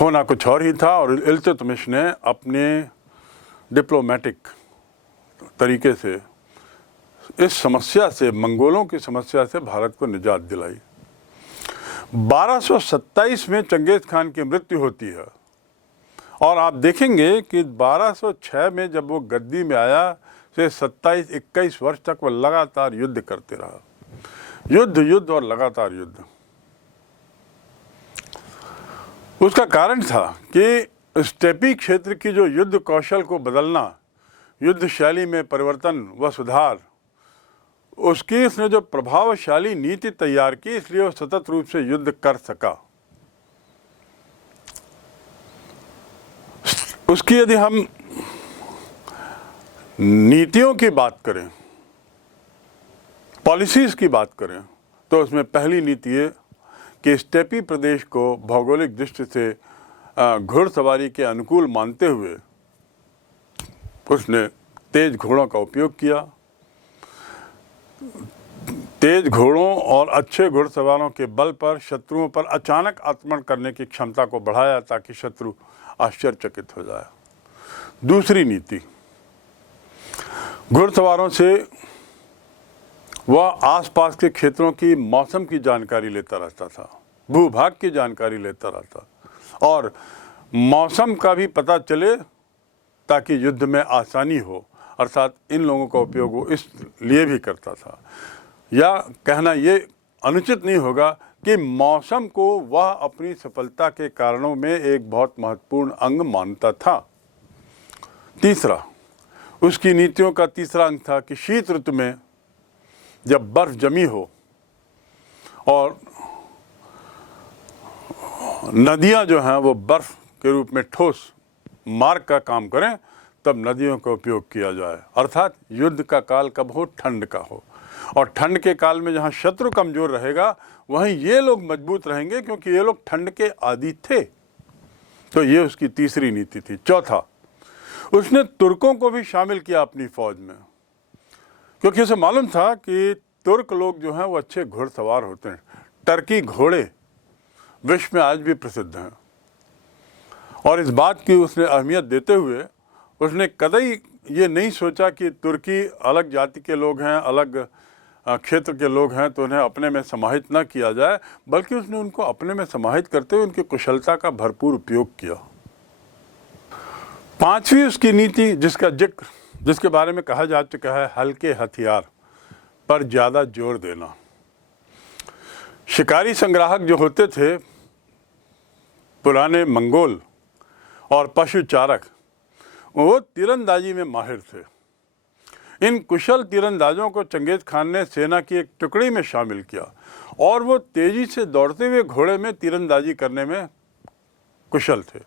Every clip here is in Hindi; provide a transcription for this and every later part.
होना कुछ और ही था और इल्तुतमिश ने अपने डिप्लोमेटिक तरीके से इस समस्या से, मंगोलों की समस्या से भारत को निजात दिलाई। 1227 में चंगेज खान की मृत्यु होती है और आप देखेंगे कि 1206 में जब वो गद्दी में आया से 27-21 वर्ष तक वो लगातार युद्ध करते रहा, युद्ध और लगातार युद्ध। उसका कारण था कि स्टेपी क्षेत्र की जो युद्ध कौशल को बदलना, युद्ध शैली में परिवर्तन व सुधार, उसकी उसने जो प्रभावशाली नीति तैयार की, इसलिए वो सतत रूप से युद्ध कर सका। उसकी यदि हम नीतियों की बात करें, पॉलिसीज की बात करें, तो उसमें पहली नीति है कि स्टेपी प्रदेश को भौगोलिक दृष्टि से घुड़सवारी के अनुकूल मानते हुए उसने तेज घोड़ों का उपयोग किया। तेज घोड़ों और अच्छे घुड़सवारों के बल पर शत्रुओं पर अचानक आक्रमण करने की क्षमता को बढ़ाया ताकि शत्रु आश्चर्यचकित हो जाए। दूसरी नीति, घुड़सवारों से वह आसपास के क्षेत्रों की मौसम की जानकारी लेता रहता था, भूभाग की जानकारी लेता रहता और मौसम का भी पता चले ताकि युद्ध में आसानी हो। अर्थात इन लोगों का उपयोग वो इसलिए भी करता था, या कहना ये अनुचित नहीं होगा कि मौसम को वह अपनी सफलता के कारणों में एक बहुत महत्वपूर्ण अंग मानता था। तीसरा, उसकी नीतियों का तीसरा अंग था कि शीत ऋतु में जब बर्फ जमी हो और नदियां जो हैं वो बर्फ के रूप में ठोस मार्ग का काम करें, तब नदियों का उपयोग किया जाए। अर्थात युद्ध का काल कब हो? ठंड का हो, और ठंड के काल में जहां शत्रु कमजोर रहेगा वहीं ये लोग मजबूत रहेंगे, क्योंकि ये लोग ठंड के आदी थे। तो ये उसकी तीसरी नीति थी। चौथा, उसने तुर्कों को भी शामिल किया अपनी फौज में, क्योंकि उसे मालूम था कि तुर्क लोग जो हैं वो अच्छे घुड़सवार होते हैं। टर्की घोड़े विश्व में आज भी प्रसिद्ध हैं, और इस बात की उसने अहमियत देते हुए उसने कतई ये नहीं सोचा कि तुर्की अलग जाति के लोग हैं, अलग क्षेत्र के लोग हैं, तो उन्हें अपने में समाहित न किया जाए, बल्कि उसने उनको अपने में समाहित करते हुए उनकी कुशलता का भरपूर उपयोग किया। पांचवी उसकी नीति, जिसके बारे में कहा जा चुका है, हल्के हथियार पर ज़्यादा जोर देना। शिकारी संग्राहक जो होते थे पुराने मंगोल और पशुचारक, वो तीरंदाजी में माहिर थे। इन कुशल तीरंदाजों को चंगेज खान ने सेना की एक टुकड़ी में शामिल किया और वो तेजी से दौड़ते हुए घोड़े में तीरंदाजी करने में कुशल थे।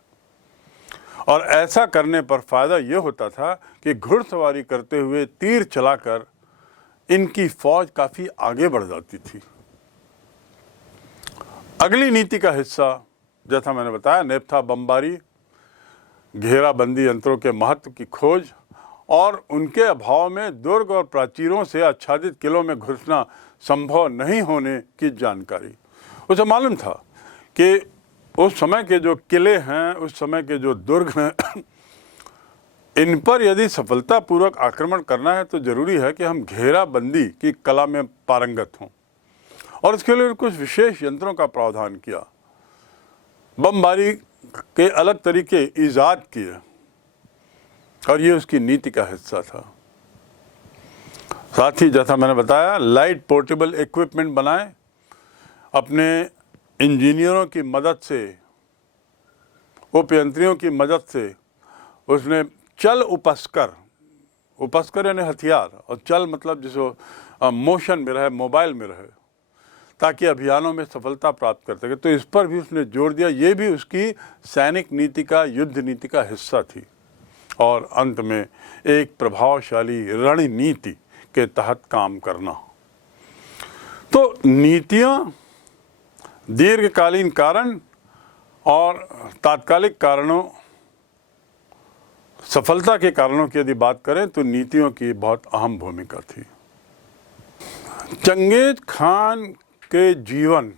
और ऐसा करने पर फायदा ये होता था कि घुड़सवारी करते हुए तीर चलाकर इनकी फौज काफी आगे बढ़ जाती थी। अगली नीति का हिस्सा, जैसा मैंने बताया, नेप्था बमबारी, घेराबंदी यंत्रों के महत्व की खोज और उनके अभाव में दुर्ग और प्राचीरों से आच्छादित किलों में घुसना संभव नहीं होने की जानकारी। उसे मालूम था कि उस समय के जो किले हैं, उस समय के जो दुर्ग हैं, इन पर यदि सफलतापूर्वक आक्रमण करना है तो जरूरी है कि हम घेराबंदी की कला में पारंगत हों, और इसके लिए कुछ विशेष यंत्रों का प्रावधान किया। बमबारी के अलग तरीके ईजाद किए, और ये उसकी नीति का हिस्सा था। साथ ही, जैसा मैंने बताया, लाइट पोर्टेबल इक्विपमेंट बनाए। अपने इंजीनियरों की मदद से, उपयंत्रियों की मदद से उसने चल उपस्कर यानी हथियार, और चल मतलब जिसको मोशन में रहे, मोबाइल में रहे, ताकि अभियानों में सफलता प्राप्त कर सके। तो इस पर भी उसने जोर दिया। ये भी उसकी सैनिक नीति का, युद्ध नीति का हिस्सा थी। और अंत में एक प्रभावशाली रणनीति के तहत काम करना। तो नीतियां दीर्घकालीन कारण और तात्कालिक कारणों, सफलता के कारणों की यदि बात करें तो नीतियों की बहुत अहम भूमिका थी। चंगेज खान के जीवन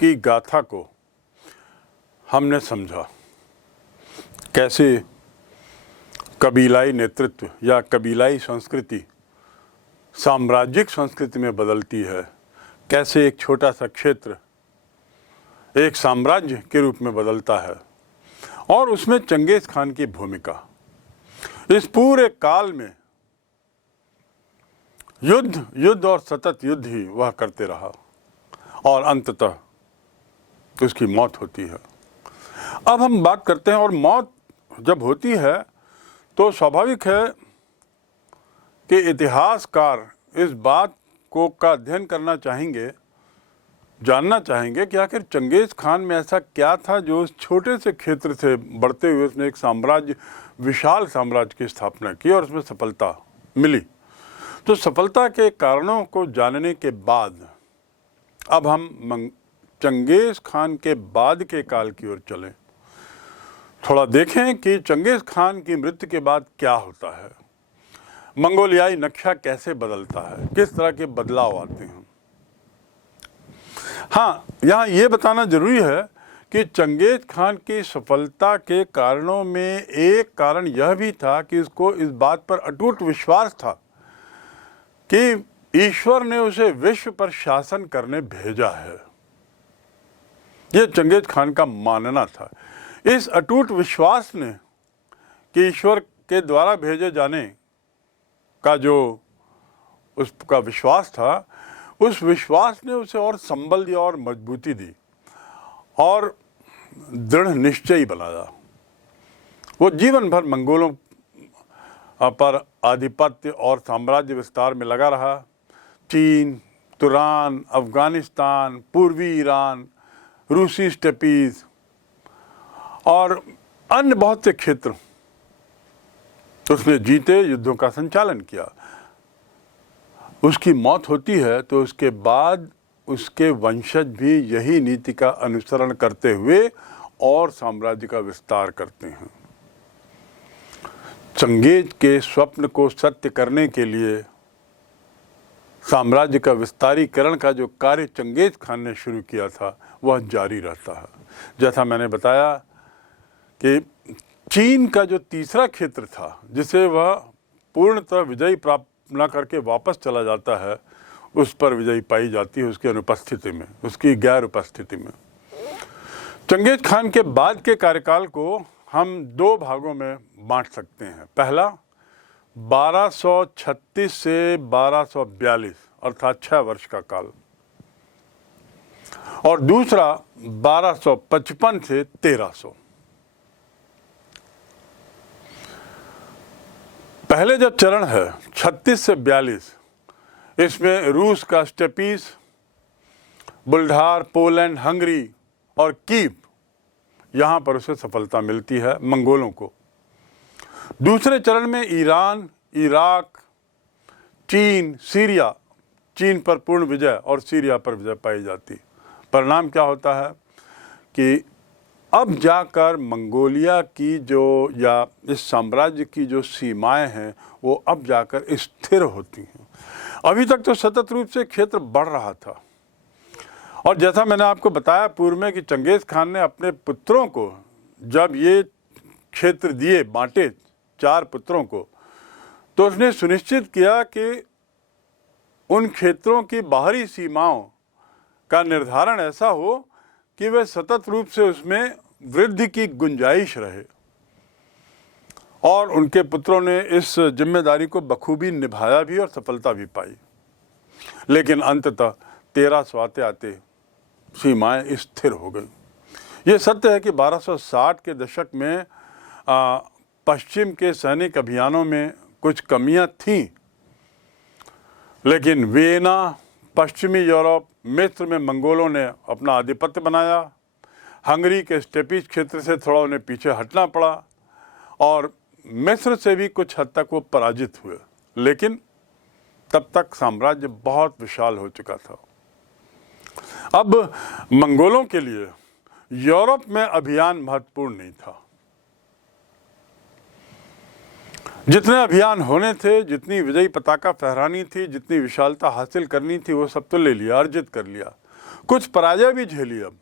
की गाथा को हमने समझा कैसे कबीलाई नेतृत्व या कबीलाई संस्कृति साम्राज्यिक संस्कृति में बदलती है, कैसे एक छोटा सा क्षेत्र एक साम्राज्य के रूप में बदलता है, और उसमें चंगेज खान की भूमिका। इस पूरे काल में युद्ध और सतत युद्ध ही वह करते रहा और अंततः उसकी मौत होती है। अब हम बात करते हैं, और मौत जब होती है तो स्वाभाविक है कि इतिहासकार इस बात को का अध्ययन करना चाहेंगे, जानना चाहेंगे कि आखिर चंगेज खान में ऐसा क्या था जो उस छोटे से क्षेत्र से बढ़ते हुए उसने एक साम्राज्य, विशाल साम्राज्य की स्थापना की और उसमें सफलता मिली। तो सफलता के कारणों को जानने के बाद अब हम चंगेज खान के बाद के काल की ओर चलें, थोड़ा देखें कि चंगेज खान की मृत्यु के बाद क्या होता है, मंगोलियाई नक्शा कैसे बदलता है, किस तरह के बदलाव आते हैं। हाँ, यहाँ ये बताना जरूरी है कि चंगेज खान की सफलता के कारणों में एक कारण यह भी था कि इसको इस बात पर अटूट विश्वास था कि ईश्वर ने उसे विश्व पर शासन करने भेजा है। यह चंगेज खान का मानना था। इस अटूट विश्वास ने कि ईश्वर के द्वारा भेजे जाने का जो उसका विश्वास था, उस विश्वास ने उसे और संबल दिया और मजबूती दी और दृढ़ निश्चयी बनाया। वो जीवन भर मंगोलों पर आधिपत्य और साम्राज्य विस्तार में लगा रहा। चीन, तुरान, अफगानिस्तान, पूर्वी ईरान, रूसी स्टेपीज और अन्य बहुत से क्षेत्र उसने जीते, युद्धों का संचालन किया। उसकी मौत होती है तो उसके बाद उसके वंशज भी यही नीति का अनुसरण करते हुए और साम्राज्य का विस्तार करते हैं। चंगेज के स्वप्न को सत्य करने के लिए साम्राज्य का विस्तारीकरण का जो कार्य चंगेज खान ने शुरू किया था वह जारी रहता है। जैसा मैंने बताया कि चीन का जो तीसरा क्षेत्र था जिसे वह पूर्णतः विजय प्राप्त न करके वापस चला जाता है, उस पर विजयी पाई जाती है उसकी अनुपस्थिति में, उसकी गैर उपस्थिति में। चंगेज खान के बाद के कार्यकाल को हम दो भागों में बांट सकते हैं। पहला 1236 से 1242 अर्थात 6 वर्ष का काल, और दूसरा 1255 से 1300। पहले जब चरण है 36 से 42, इसमें रूस का स्टेपीज, बुल्ढार, पोलैंड, हंगरी और कीव, यहाँ पर उसे सफलता मिलती है मंगोलों को। दूसरे चरण में ईरान, इराक, चीन, सीरिया, चीन पर पूर्ण विजय और सीरिया पर विजय पाई जाती। परिणाम क्या होता है कि अब जाकर मंगोलिया की जो या इस साम्राज्य की जो सीमाएं हैं वो अब जाकर स्थिर होती हैं। अभी तक तो सतत रूप से क्षेत्र बढ़ रहा था, और जैसा मैंने आपको बताया पूर्व में कि चंगेज खान ने अपने पुत्रों को जब ये क्षेत्र दिए, बांटे 4 पुत्रों को, तो उसने सुनिश्चित किया कि उन क्षेत्रों की बाहरी सीमाओं का निर्धारण ऐसा हो कि वे सतत रूप से उसमें वृद्धि की गुंजाइश रहे, और उनके पुत्रों ने इस जिम्मेदारी को बखूबी निभाया भी और सफलता भी पाई। लेकिन अंततः 1300 आते आते सीमाएं स्थिर हो गई। ये सत्य है कि 1260 के दशक में पश्चिम के सैनिक अभियानों में कुछ कमियां थीं, लेकिन वियना, पश्चिमी यूरोप, मिस्र में मंगोलों ने अपना आधिपत्य बनाया। हंगरी के स्टेपीज क्षेत्र से थोड़ा उन्हें पीछे हटना पड़ा, और मिस्र से भी कुछ हद तक वो पराजित हुए, लेकिन तब तक साम्राज्य बहुत विशाल हो चुका था। अब मंगोलों के लिए यूरोप में अभियान महत्वपूर्ण नहीं था। जितने अभियान होने थे, जितनी विजयी पताका फहरानी थी, जितनी विशालता हासिल करनी थी, वो सब तो ले लिया, अर्जित कर लिया। कुछ पराजय भी झेली। अब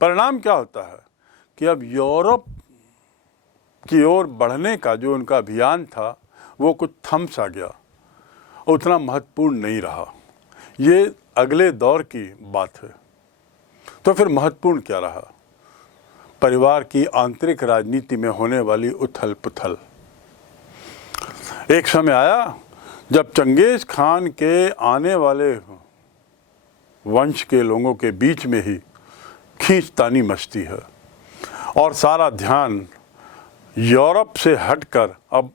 परिणाम क्या होता है कि अब यूरोप की ओर बढ़ने का जो उनका अभियान था वो कुछ थम सा गया, उतना महत्वपूर्ण नहीं रहा। ये अगले दौर की बात है। तो फिर महत्वपूर्ण क्या रहा? परिवार की आंतरिक राजनीति में होने वाली उथल पुथल। एक समय आया जब चंगेज खान के आने वाले वंश के लोगों के बीच में ही खींचतानी मचती है और सारा ध्यान यूरोप से हटकर अब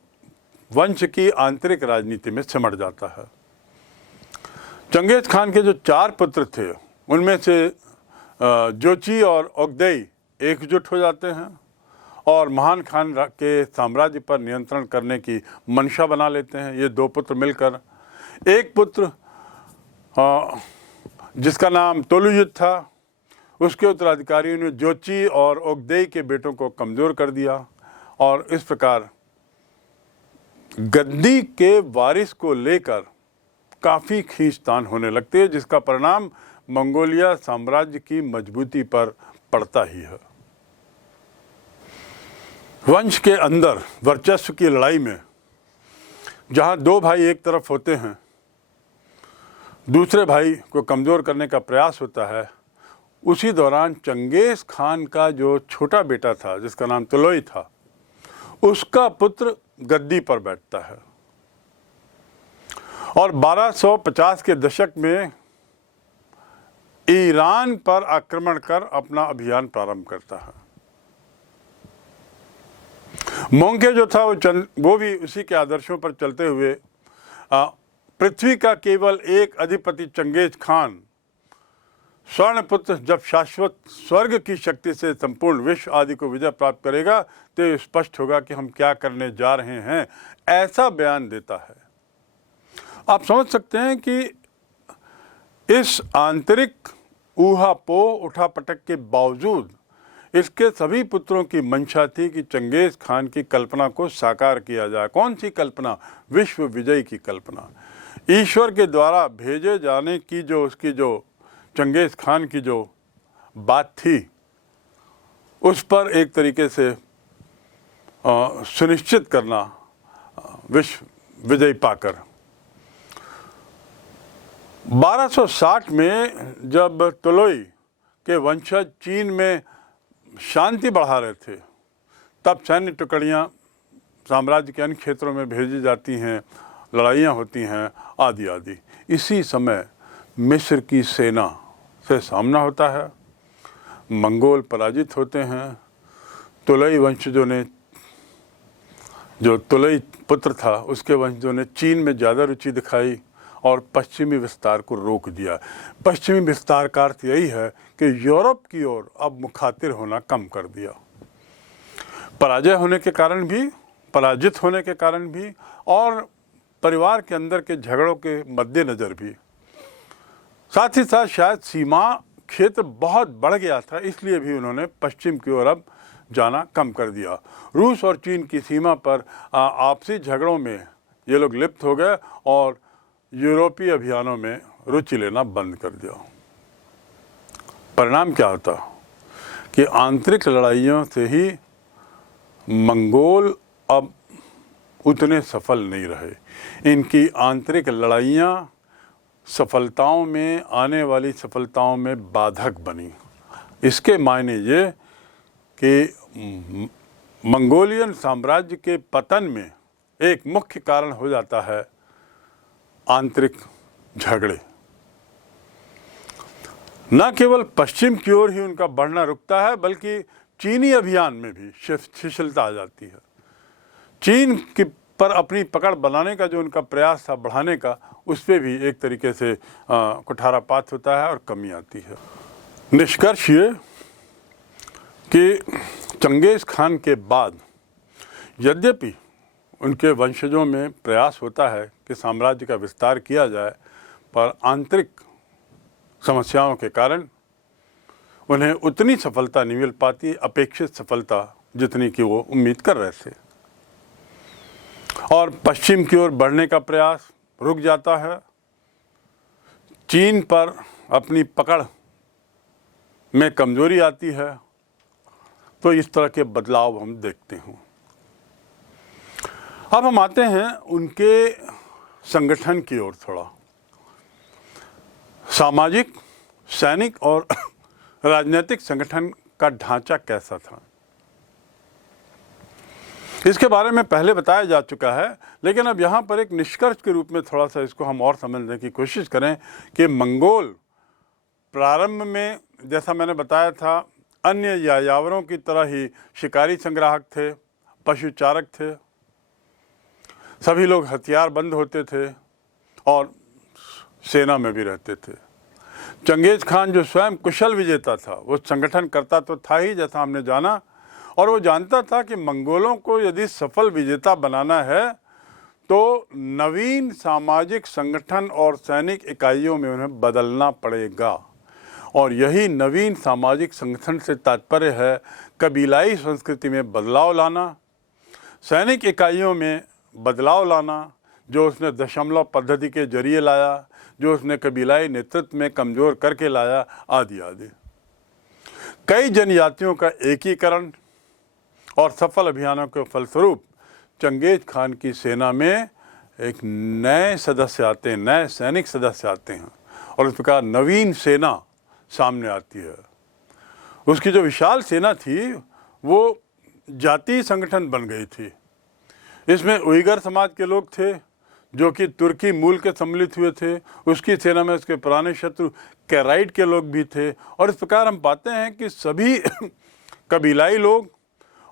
वंश की आंतरिक राजनीति में सिमट जाता है। चंगेज खान के जो 4 पुत्र थे उनमें से जोची और ओगदेई एकजुट हो जाते हैं और महान खान के साम्राज्य पर नियंत्रण करने की मंशा बना लेते हैं। ये 2 पुत्र मिलकर, एक पुत्र जिसका नाम तोलुयुद्ध था, उसके उत्तराधिकारियों ने जोची और ओगदेई के बेटों को कमज़ोर कर दिया और इस प्रकार गद्दी के वारिस को लेकर काफ़ी खींचतान होने लगती है, जिसका परिणाम मंगोलिया साम्राज्य की मजबूती पर पड़ता ही है। वंश के अंदर वर्चस्व की लड़ाई में जहां 2 भाई एक तरफ होते हैं, दूसरे भाई को कमज़ोर करने का प्रयास होता है, उसी दौरान चंगेज़ खान का जो छोटा बेटा था जिसका नाम तुलोई था, उसका पुत्र गद्दी पर बैठता है और 1250 के दशक में ईरान पर आक्रमण कर अपना अभियान प्रारंभ करता है। मोंके जो था वो भी उसी के आदर्शों पर चलते हुए पृथ्वी का केवल एक अधिपति चंगेज खान स्वर्णपुत्र जब शाश्वत स्वर्ग की शक्ति से संपूर्ण विश्व आदि को विजय प्राप्त करेगा तो ये स्पष्ट होगा कि हम क्या करने जा रहे हैं, ऐसा बयान देता है। आप समझ सकते हैं कि इस आंतरिक ऊहापोह उठापटक के बावजूद इसके सभी पुत्रों की मंशा थी कि चंगेज खान की कल्पना को साकार किया जाए। कौन सी कल्पना? विश्व विजय की कल्पना। ईश्वर के द्वारा भेजे जाने की जो उसकी जो चंगेज खान की जो बात थी, उस पर एक तरीके से सुनिश्चित करना विश्व विजय पाकर। 1260 में जब तुलोई के वंशज चीन में शांति बढ़ा रहे थे, तब सैन्य टुकड़ियाँ साम्राज्य के अन्य क्षेत्रों में भेजी जाती हैं, लड़ाइयाँ होती हैं आदि आदि। इसी समय मिस्र की सेना से सामना होता है, मंगोल पराजित होते हैं। तुलोई वंशजों ने, जो तुलोई पुत्र था उसके वंशजों ने चीन में ज़्यादा रुचि दिखाई और पश्चिमी विस्तार को रोक दिया। पश्चिमी विस्तार का अर्थ यही है कि यूरोप की ओर अब मुखातिर होना कम कर दिया। पराजय होने के कारण भी, पराजित होने के कारण भी और परिवार के अंदर के झगड़ों के मद्देनज़र भी, साथ ही साथ शायद सीमा क्षेत्र बहुत बढ़ गया था, इसलिए भी उन्होंने पश्चिम की ओर अब जाना कम कर दिया। रूस और चीन की सीमा पर आपसी झगड़ों में ये लोग लिप्त हो गए और यूरोपीय अभियानों में रुचि लेना बंद कर दिया। परिणाम क्या होता कि आंतरिक लड़ाइयों से ही मंगोल अब उतने सफल नहीं रहे। इनकी आंतरिक लड़ाइयाँ सफलताओं में, आने वाली सफलताओं में बाधक बनी। इसके मायने ये कि मंगोलियन साम्राज्य के पतन में एक मुख्य कारण हो जाता है आंतरिक झगड़े। न केवल पश्चिम की ओर ही उनका बढ़ना रुकता है, बल्कि चीनी अभियान में भी शिथिलता आ जाती है। चीन की पर अपनी पकड़ बनाने का जो उनका प्रयास था, बढ़ाने का, उस पर भी एक तरीके से कुठारापात होता है और कमी आती है। निष्कर्ष ये कि चंगेज़ खान के बाद यद्यपि उनके वंशजों में प्रयास होता है कि साम्राज्य का विस्तार किया जाए, पर आंतरिक समस्याओं के कारण उन्हें उतनी सफलता नहीं मिल पाती, अपेक्षित सफलता जितनी कि वो उम्मीद कर रहे थे, और पश्चिम की ओर बढ़ने का प्रयास रुक जाता है। चीन पर अपनी पकड़ में कमजोरी आती है। तो इस तरह के बदलाव हम देखते हैं। अब हम आते हैं उनके संगठन की ओर थोड़ा। सामाजिक, सैनिक और राजनीतिक संगठन का ढांचा कैसा था, इसके बारे में पहले बताया जा चुका है, लेकिन अब यहाँ पर एक निष्कर्ष के रूप में थोड़ा सा इसको हम और समझने की कोशिश करें कि मंगोल प्रारंभ में, जैसा मैंने बताया था, अन्य यायावरों की तरह ही शिकारी संग्राहक थे, पशुचारक थे, सभी लोग हथियारबंद होते थे और सेना में भी रहते थे। चंगेज खान जो स्वयं कुशल विजेता था, वो संगठन करता तो था ही, जैसा हमने जाना, और वो जानता था कि मंगोलों को यदि सफल विजेता बनाना है तो नवीन सामाजिक संगठन और सैनिक इकाइयों में उन्हें बदलना पड़ेगा। और यही नवीन सामाजिक संगठन से तात्पर्य है कबीलाई संस्कृति में बदलाव लाना, सैनिक इकाइयों में बदलाव लाना, जो उसने दशमलव पद्धति के जरिए लाया, जो उसने कबीलाई नेतृत्व में कमज़ोर करके लाया, आदि आदि। कई जनजातियों का एकीकरण और सफल अभियानों के फलस्वरूप चंगेज खान की सेना में एक नए सदस्य आते हैं, नए सैनिक सदस्य आते हैं, और इस प्रकार नवीन सेना सामने आती है। उसकी जो विशाल सेना थी वो जातीय संगठन बन गई थी। इसमें उइगर समाज के लोग थे जो कि तुर्की मूल के सम्मिलित हुए थे। उसकी सेना में उसके पुराने शत्रु कैराइट के लोग भी थे। और इस प्रकार हम पाते हैं कि सभी कबीलाई लोग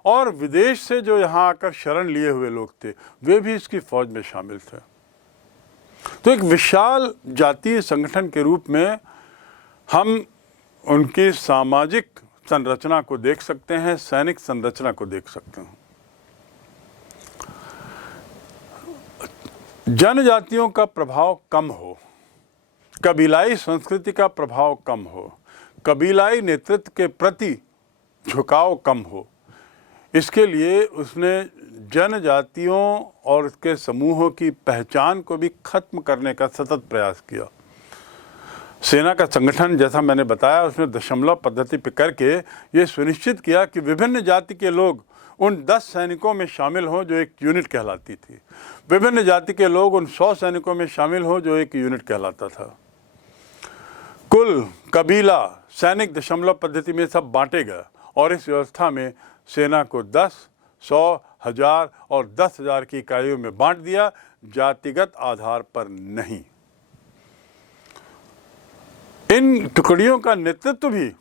और विदेश से जो यहाँ आकर शरण लिए हुए लोग थे, वे भी इसकी फौज में शामिल थे। तो एक विशाल जातीय संगठन के रूप में हम उनकी सामाजिक संरचना को देख सकते हैं, सैनिक संरचना को देख सकते हैं। जनजातियों का प्रभाव कम हो, कबीलाई संस्कृति का प्रभाव कम हो, कबीलाई नेतृत्व के प्रति झुकाव कम हो, इसके लिए उसने जनजातियों और उसके समूहों की पहचान को भी खत्म करने का सतत प्रयास किया। सेना का संगठन, जैसा मैंने बताया, उसने दशमलव पद्धति पर करके ये सुनिश्चित किया कि विभिन्न जाति के लोग उन 10 सैनिकों में शामिल हों जो एक यूनिट कहलाती थी, विभिन्न जाति के लोग उन 100 सैनिकों में शामिल हों जो एक यूनिट कहलाता था। कुल, कबीला, सैनिक दशमलव पद्धति में सब बांटे गए और इस व्यवस्था में सेना को 10, 100, 1000 और 10,000 की इकाइयों में बांट दिया, जातिगत आधार पर नहीं। इन टुकड़ियों का नेतृत्व भी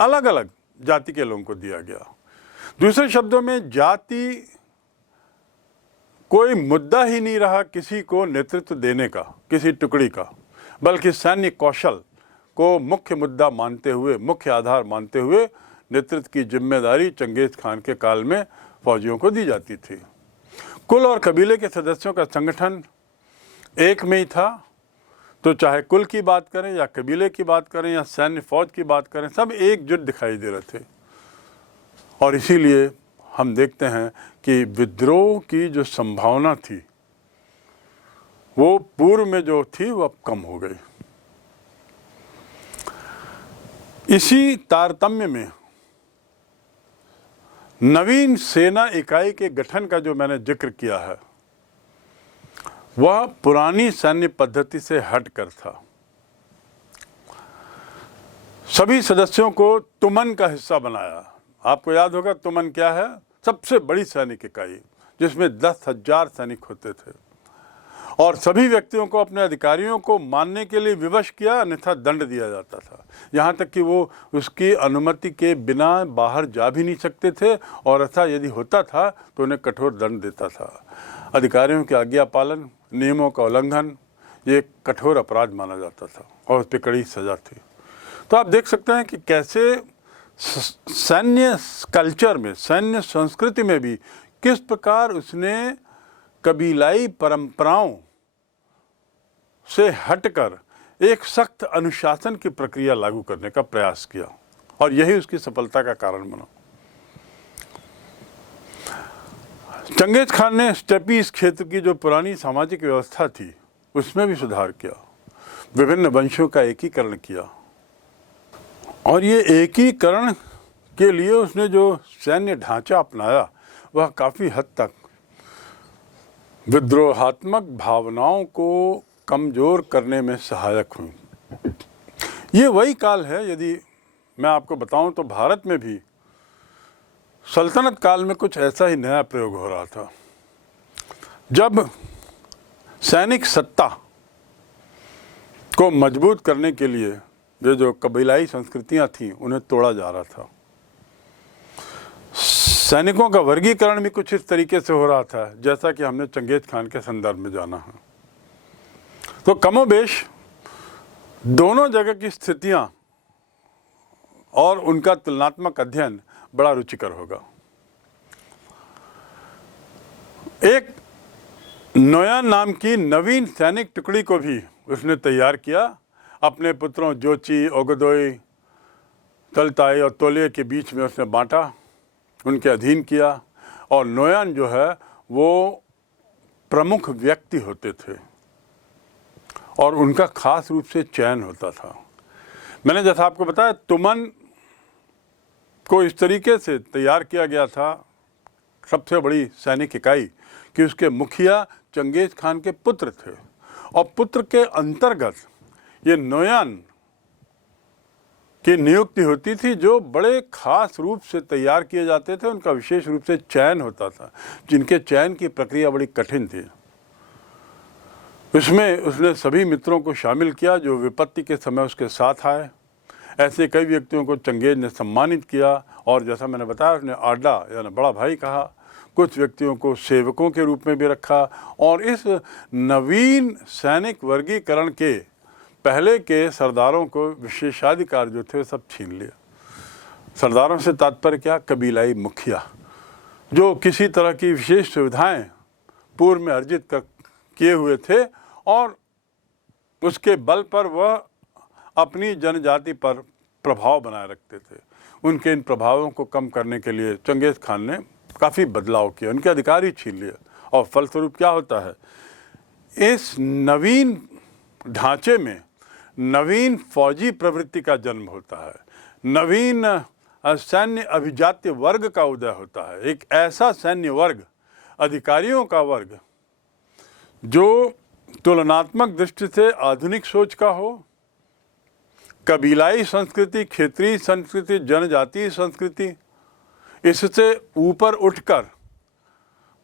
अलग अलग जाति के लोगों को दिया गया। दूसरे शब्दों में, जाति कोई मुद्दा ही नहीं रहा किसी को नेतृत्व देने का, किसी टुकड़ी का, बल्कि सैन्य कौशल को मुख्य मुद्दा मानते हुए, मुख्य आधार मानते हुए नेतृत्व की जिम्मेदारी चंगेज खान के काल में फौजियों को दी जाती थी। कुल और कबीले के सदस्यों का संगठन एक में ही था, तो चाहे कुल की बात करें या कबीले की बात करें या सैन्य फौज की बात करें, सब एकजुट दिखाई दे रहे थे। और इसीलिए हम देखते हैं कि विद्रोह की जो संभावना थी वो पूर्व में जो थी वो अब कम हो गई। इसी तारतम्य में नवीन सेना इकाई के गठन का जो मैंने जिक्र किया है वह पुरानी सैन्य पद्धति से हटकर था। सभी सदस्यों को तुमन का हिस्सा बनाया। आपको याद होगा तुमन क्या है? सबसे बड़ी सैनिक इकाई जिसमें 10,000 सैनिक होते थे, और सभी व्यक्तियों को अपने अधिकारियों को मानने के लिए विवश किया, अन्यथा दंड दिया जाता था। यहाँ तक कि वो उसकी अनुमति के बिना बाहर जा भी नहीं सकते थे, और ऐसा यदि होता था तो उन्हें कठोर दंड देता था। अधिकारियों की आज्ञा पालन, नियमों का उल्लंघन, ये कठोर अपराध माना जाता था और उस पर कड़ी सज़ा थी। तो आप देख सकते हैं कि कैसे सैन्य कल्चर में, सैन्य संस्कृति में भी किस प्रकार उसने कबीलाई परंपराओं से हटकर एक सख्त अनुशासन की प्रक्रिया लागू करने का प्रयास किया, और यही उसकी सफलता का कारण बना। चंगेज खान ने स्टेपी इस क्षेत्र की जो पुरानी सामाजिक व्यवस्था थी उसमें भी सुधार किया, विभिन्न वंशों का एकीकरण किया, और ये एकीकरण के लिए उसने जो सैन्य ढांचा अपनाया वह काफ़ी हद तक विद्रोहात्मक भावनाओं को कमज़ोर करने में सहायक हुई। ये वही काल है, यदि मैं आपको बताऊं तो भारत में भी सल्तनत काल में कुछ ऐसा ही नया प्रयोग हो रहा था, जब सैनिक सत्ता को मजबूत करने के लिए ये जो कबीलाई संस्कृतियां थीं उन्हें तोड़ा जा रहा था। सैनिकों का वर्गीकरण भी कुछ इस तरीके से हो रहा था जैसा कि हमने चंगेज खान के संदर्भ में जाना है। तो कमोबेश दोनों जगह की स्थितियां और उनका तुलनात्मक अध्ययन बड़ा रुचिकर होगा। एक नोयान नाम की नवीन सैनिक टुकड़ी को भी उसने तैयार किया। अपने पुत्रों जोची, ओगदोई, तलताई और तोलिये के बीच में उसने बांटा, उनके अधीन किया। और नोयान जो है वो प्रमुख व्यक्ति होते थे और उनका खास रूप से चयन होता था। मैंने जैसा आपको बताया, तुमन को इस तरीके से तैयार किया गया था, सबसे बड़ी सैनिक इकाई, कि उसके मुखिया चंगेज खान के पुत्र थे और पुत्र के अंतर्गत ये नोयान की नियुक्ति होती थी, जो बड़े खास रूप से तैयार किए जाते थे। उनका विशेष रूप से चयन होता था, जिनके चयन की प्रक्रिया बड़ी कठिन थी। इसमें उसने सभी मित्रों को शामिल किया जो विपत्ति के समय उसके साथ आए। ऐसे कई व्यक्तियों को चंगेज ने सम्मानित किया और जैसा मैंने बताया, उसने आडा यानी बड़ा भाई कहा। कुछ व्यक्तियों को सेवकों के रूप में भी रखा और इस नवीन सैनिक वर्गीकरण के पहले के सरदारों को विशेषाधिकार जो थे सब छीन लिया। सरदारों से तात्पर्य क्या? कबीलाई मुखिया, जो किसी तरह की विशेष सुविधाएं पूर्व में अर्जित किए हुए थे और उसके बल पर वह अपनी जनजाति पर प्रभाव बनाए रखते थे। उनके इन प्रभावों को कम करने के लिए चंगेज खान ने काफ़ी बदलाव किया, उनके अधिकार ही छीन लिए। और फलस्वरूप क्या होता है, इस नवीन ढांचे में नवीन फौजी प्रवृत्ति का जन्म होता है, नवीन सैन्य अभिजात्य वर्ग का उदय होता है। एक ऐसा सैन्य वर्ग, अधिकारियों का वर्ग, जो तुलनात्मक दृष्टि से आधुनिक सोच का हो, कबीलाई संस्कृति, क्षेत्रीय संस्कृति, जनजातीय संस्कृति, इससे ऊपर उठकर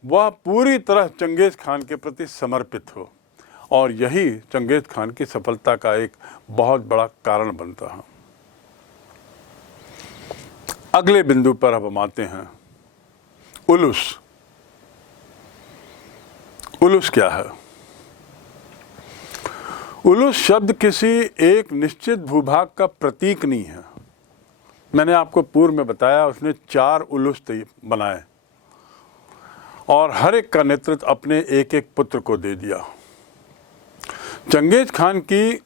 वह पूरी तरह चंगेज खान के प्रति समर्पित हो। और यही चंगेज खान की सफलता का एक बहुत बड़ा कारण बनता है। अगले बिंदु पर अब हम आते हैं, उलूस। उलूस क्या है? उलूस शब्द किसी एक निश्चित भूभाग का प्रतीक नहीं है। मैंने आपको पूर्व में बताया, उसने 4 उलूस बनाए और हर एक का नेतृत्व अपने एक एक पुत्र को दे दिया। चंगेज खान की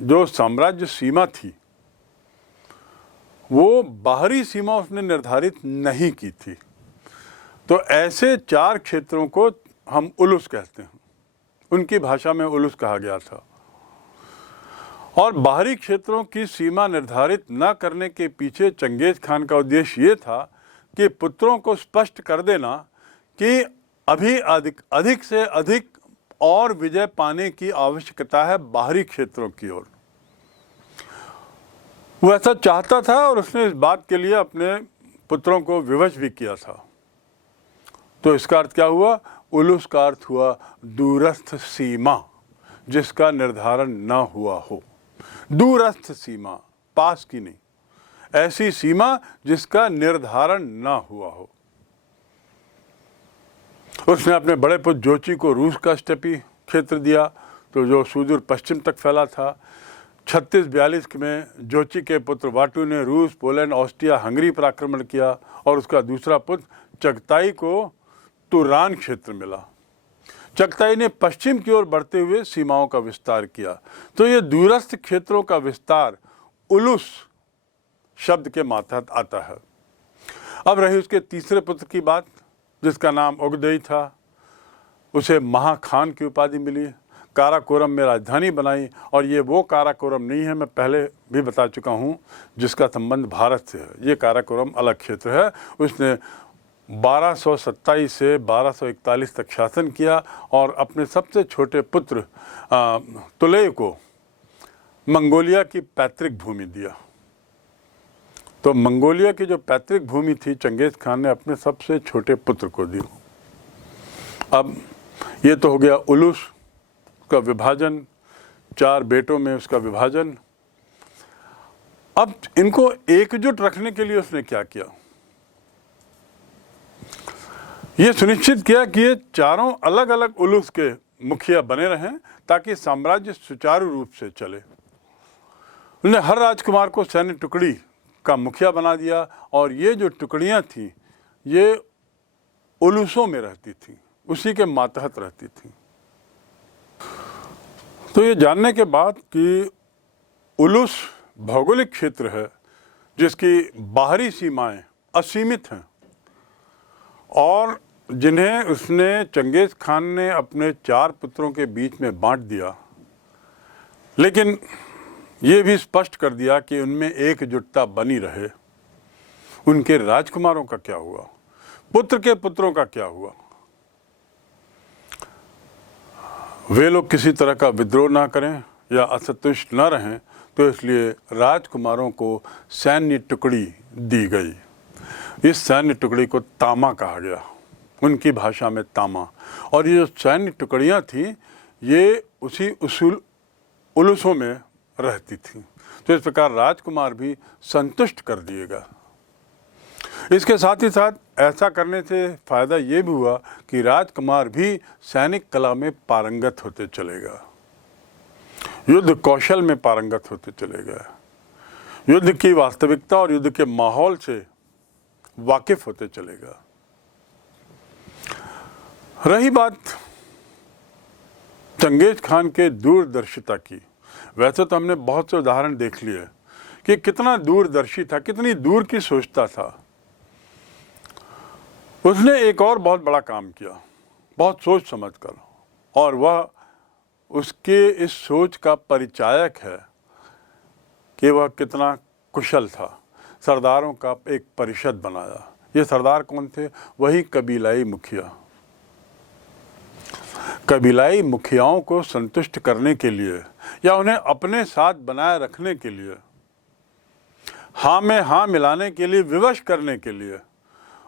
जो साम्राज्य सीमा थी वो बाहरी सीमा उसने निर्धारित नहीं की थी। तो ऐसे 4 क्षेत्रों को हम उलूस कहते हैं, उनकी भाषा में उलूस कहा गया था। और बाहरी क्षेत्रों की सीमा निर्धारित न करने के पीछे चंगेज खान का उद्देश्य ये था कि पुत्रों को स्पष्ट कर देना कि अभी अधिक से अधिक और विजय पाने की आवश्यकता है बाहरी क्षेत्रों की ओर। वो ऐसा चाहता था और उसने इस बात के लिए अपने पुत्रों को विवश भी किया था। तो इसका अर्थ क्या हुआ? उलूस का अर्थ हुआ दूरस्थ सीमा जिसका निर्धारण न हुआ हो। दूरस्थ सीमा, पास की नहीं, ऐसी सीमा जिसका निर्धारण न हुआ हो। उसने अपने बड़े पुत्र जोची को रूस का स्टेपी क्षेत्र दिया, तो जो सुदूर पश्चिम तक फैला था। 3642 में जोची के पुत्र वाटू ने रूस, पोलैंड, ऑस्ट्रिया, हंगरी पर आक्रमण किया और उसका दूसरा पुत्र चगताई को तुरान क्षेत्र मिला। चगताई ने पश्चिम की ओर बढ़ते हुए सीमाओं का विस्तार किया। तो ये दूरस्थ क्षेत्रों का विस्तार उलूस शब्द के मातहत आता है। अब रही उसके तीसरे पुत्र की बात, जिसका नाम ओगदेई था। उसे महाखान की उपाधि मिली। काराकोरम में राजधानी बनाई। और ये वो काराकोरम नहीं है, मैं पहले भी बता चुका हूँ, जिसका संबंध भारत से है। ये काराकोरम अलग क्षेत्र है। उसने 1227 से 1241 तक शासन किया और अपने सबसे छोटे पुत्र तुलेय को मंगोलिया की पैतृक भूमि दिया। तो मंगोलिया की जो पैतृक भूमि थी चंगेज खान ने अपने सबसे छोटे पुत्र को दी। अब ये तो हो गया उलूस का विभाजन, 4 बेटों में उसका विभाजन। अब इनको एकजुट रखने के लिए उसने क्या किया? ये सुनिश्चित किया कि ये चारों अलग अलग उलूस के मुखिया बने रहें ताकि साम्राज्य सुचारू रूप से चले। उन्होंने हर राजकुमार को सैन्य टुकड़ी का मुखिया बना दिया और ये जो टुकड़ियां थीं ये उलूसों में रहती थी, उसी के मातहत रहती थी। तो ये जानने के बाद कि उलूस भौगोलिक क्षेत्र है जिसकी बाहरी सीमाएं असीमित हैं और जिन्हें उसने चंगेज खान ने अपने 4 पुत्रों के बीच में बांट दिया, लेकिन ये भी स्पष्ट कर दिया कि उनमें एकजुटता बनी रहे। उनके राजकुमारों का क्या हुआ, पुत्र के पुत्रों का क्या हुआ? वे लोग किसी तरह का विद्रोह ना करें या असंतुष्ट न रहें, तो इसलिए राजकुमारों को सैन्य टुकड़ी दी गई। इस सैन्य टुकड़ी को तामा कहा गया, उनकी भाषा में तामा। और ये जो सैन्य टुकड़ियाँ थीं ये उसी उलूसों में रहती थी। तो इस प्रकार राजकुमार भी संतुष्ट कर दिएगा। इसके साथ ही साथ ऐसा करने से फायदा ये भी हुआ कि राजकुमार भी सैनिक कला में पारंगत होते चलेगा, युद्ध कौशल में पारंगत होते चलेगा, युद्ध की वास्तविकता और युद्ध के माहौल से वाकिफ होते चलेगा। रही बात चंगेज खान के दूरदर्शिता की, वैसे तो हमने बहुत से उदाहरण देख लिए कि कितना दूरदर्शी था, कितनी दूर की सोचता था। उसने एक और बहुत बड़ा काम किया, बहुत सोच समझ कर, और वह उसके इस सोच का परिचायक है कि वह कितना कुशल था। सरदारों का एक परिषद बनाया। ये सरदार कौन थे? वही कबीलाई मुखिया। कबीलाई मुखियाओं को संतुष्ट करने के लिए या उन्हें अपने साथ बनाए रखने के लिए, हाँ में हाँ मिलाने के लिए, विवश करने के लिए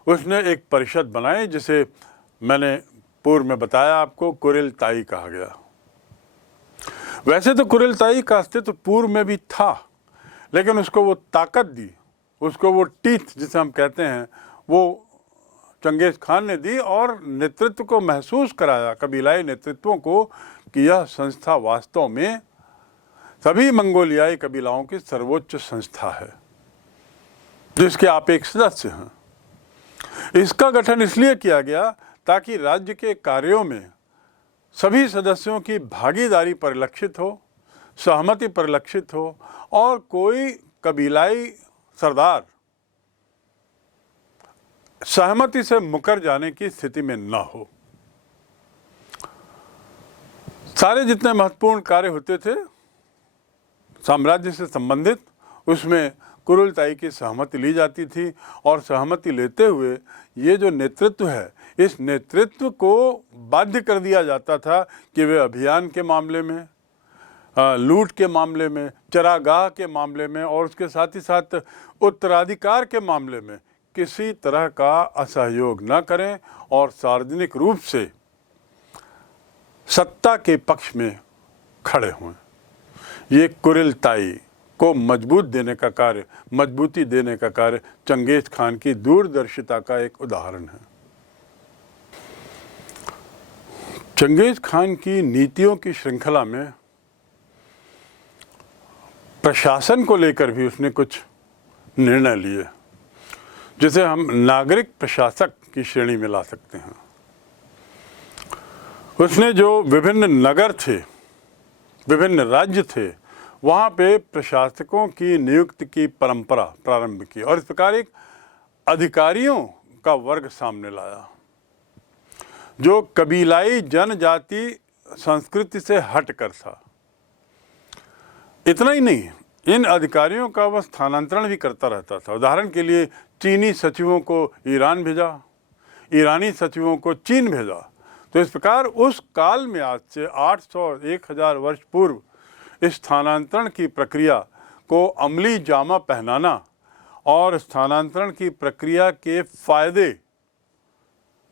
उसने एक परिषद बनाई जिसे मैंने पूर्व में बताया आपको कुरिलताई कहा गया। वैसे तो कुरिलताई का अस्तित्व पूर्व में भी था, लेकिन उसको वो ताकत दी, उसको वो टीथ जिसे हम कहते हैं वो चंगेज खान ने दी और नेतृत्व को महसूस कराया, कबीलाई नेतृत्वों को, कि यह संस्था वास्तव में सभी मंगोलियाई कबीलाओं की सर्वोच्च संस्था है जिसके आप एक सदस्य हैं। इसका गठन इसलिए किया गया ताकि राज्य के कार्यों में सभी सदस्यों की भागीदारी परिलक्षित हो, सहमति परिलक्षित हो और कोई कबीलाई सरदार सहमति से मुकर जाने की स्थिति में न हो। सारे जितने महत्वपूर्ण कार्य होते थे साम्राज्य से संबंधित, उसमें कुरिलताई की सहमति ली जाती थी और सहमति लेते हुए ये जो नेतृत्व है, इस नेतृत्व को बाध्य कर दिया जाता था कि वे अभियान के मामले में, लूट के मामले में, चरागाह के मामले में और उसके साथ ही साथ उत्तराधिकार के मामले में किसी तरह का असहयोग न करें और सार्वजनिक रूप से सत्ता के पक्ष में खड़े हों। ये कुरिलताई को मजबूती देने का कार्य चंगेज खान की दूरदर्शिता का एक उदाहरण है। चंगेज खान की नीतियों की श्रृंखला में प्रशासन को लेकर भी उसने कुछ निर्णय लिए जिसे हम नागरिक प्रशासक की श्रेणी में ला सकते हैं। उसने जो विभिन्न नगर थे, विभिन्न राज्य थे, वहाँ पे प्रशासकों की नियुक्ति की परंपरा प्रारंभ की और इस प्रकार एक अधिकारियों का वर्ग सामने लाया जो कबीलाई जनजाति संस्कृति से हटकर था। इतना ही नहीं, इन अधिकारियों का वह स्थानांतरण भी करता रहता था। उदाहरण के लिए चीनी सचिवों को ईरान भेजा, ईरानी सचिवों को चीन भेजा। तो इस प्रकार उस काल में आज से 800-1000 वर्ष पूर्व इस स्थानांतरण की प्रक्रिया को अमली जामा पहनाना और स्थानांतरण की प्रक्रिया के फायदे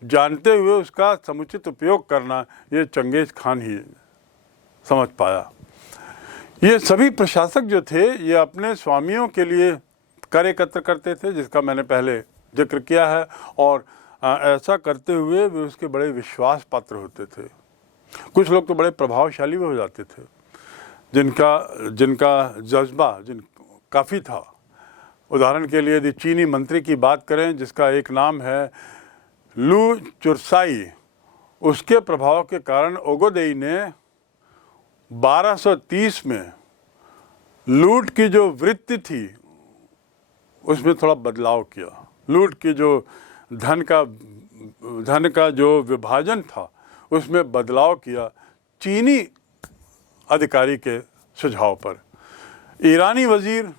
जानते हुए उसका समुचित उपयोग करना, ये चंगेज़ खान ही समझ पाया। ये सभी प्रशासक जो थे ये अपने स्वामियों के लिए कर एकत्र करते थे, जिसका मैंने पहले जिक्र किया है, और ऐसा करते हुए वे उसके बड़े विश्वास पात्र होते थे। कुछ लोग तो बड़े प्रभावशाली भी हो जाते थे, जिनका जज्बा काफ़ी था। उदाहरण के लिए यदि चीनी मंत्री की बात करें जिसका एक नाम है लू चुरसाई, उसके प्रभाव के कारण ओगोदेई ने 1230 में लूट की जो वृत्ति थी उसमें थोड़ा बदलाव किया। लूट की जो धन का जो विभाजन था उसमें बदलाव किया चीनी अधिकारी के सुझाव पर। ईरानी वजीर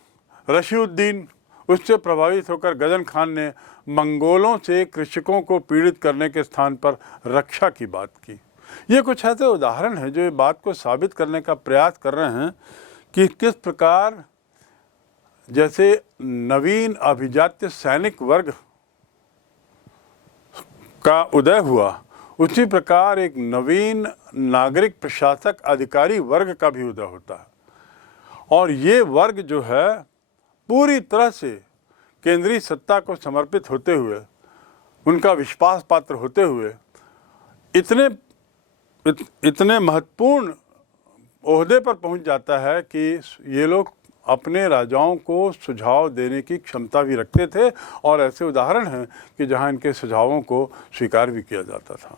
रशीउद्दीन, उससे प्रभावित होकर गजन खान ने मंगोलों से कृषकों को पीड़ित करने के स्थान पर रक्षा की बात की। ये कुछ ऐसे उदाहरण हैं जो ये बात को साबित करने का प्रयास कर रहे हैं कि किस प्रकार जैसे नवीन अभिजात्य सैनिक वर्ग का उदय हुआ, उसी प्रकार एक नवीन नागरिक प्रशासक अधिकारी वर्ग का भी उदय होता है। और ये वर्ग जो है पूरी तरह से केंद्रीय सत्ता को समर्पित होते हुए, उनका विश्वास पात्र होते हुए इतने महत्वपूर्ण ओहदे पर पहुंच जाता है कि ये लोग अपने राजाओं को सुझाव देने की क्षमता भी रखते थे, और ऐसे उदाहरण हैं कि जहां इनके सुझावों को स्वीकार भी किया जाता था।